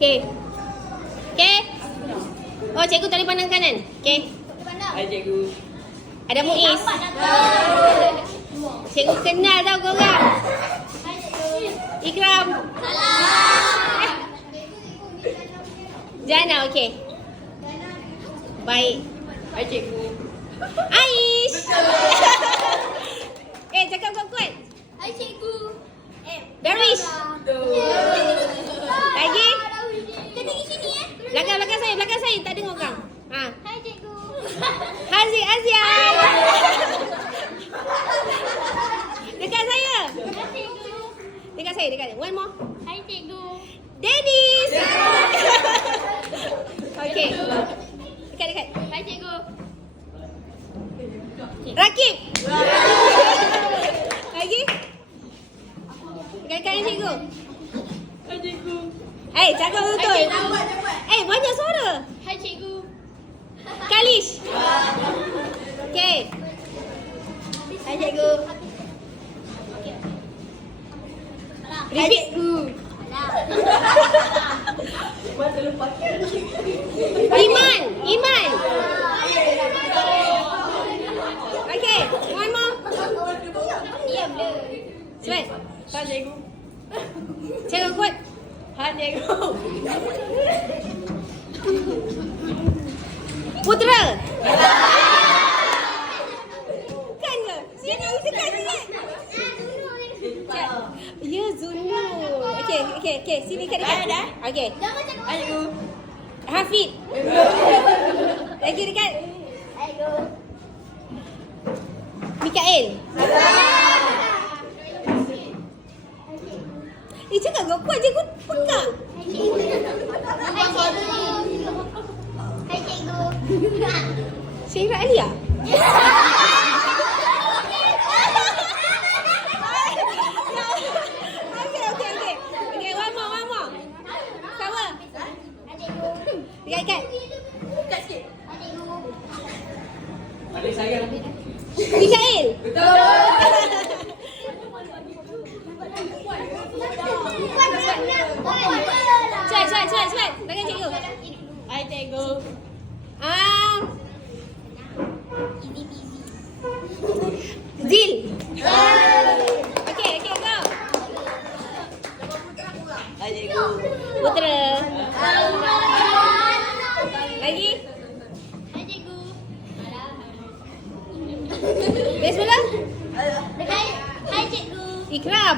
Okey. Okey. Oh, cikgu tadi pandang kanan. Okey. Hai cikgu. Ada Muiz. Cikgu kenal tau korang. Ikram. Jana, okey. Baik. Hai cikgu. Aish. Cakap kuat-kuat. Hai cikgu. Darwish. Lagi. Kena di sini ya. Belakang saya. Tak dengar orang. Ha. Hai cikgu. Haziq Aziam. Dekat saya. Hai cikgu. Dekat saya. One more. Hai cikgu. Dennis. Okey. Dekat. Hai cikgu. Rakib. Lagi. Dekat cikgu. Hai cikgu. Cakap betul. Banyak suara. Hai cikgu. Kalish. Okey. Hai cikgu. Repeat. Masa lepas. Iman. Okey, one more. Diam le. Cepat. Hai cikgu. Cakap kuat. Hai cikgu. Putera. Kan ke? Sini dekat. Ya, Zulu. Okey. Sini dekat. Dah. Okey. Jangan cakap. Hai cikgu. Hafid. Lagi dekat. Hai cikgu. Mikael. Cakap kuat je, aku pekak. Hai cikgu. Hai cikgu. Syairah Alia. Okay, one more. Sama. Hai cikgu. Dekat. Dekat sikit. Hai cikgu. Adik sayang. Mikael. Cepat. Bagi cikgu. Hai cikgu. Zil. Okay, go. Hai cikgu. Putera. Lagi. Hai cikgu. Best bola. Hai cikgu. Ikram.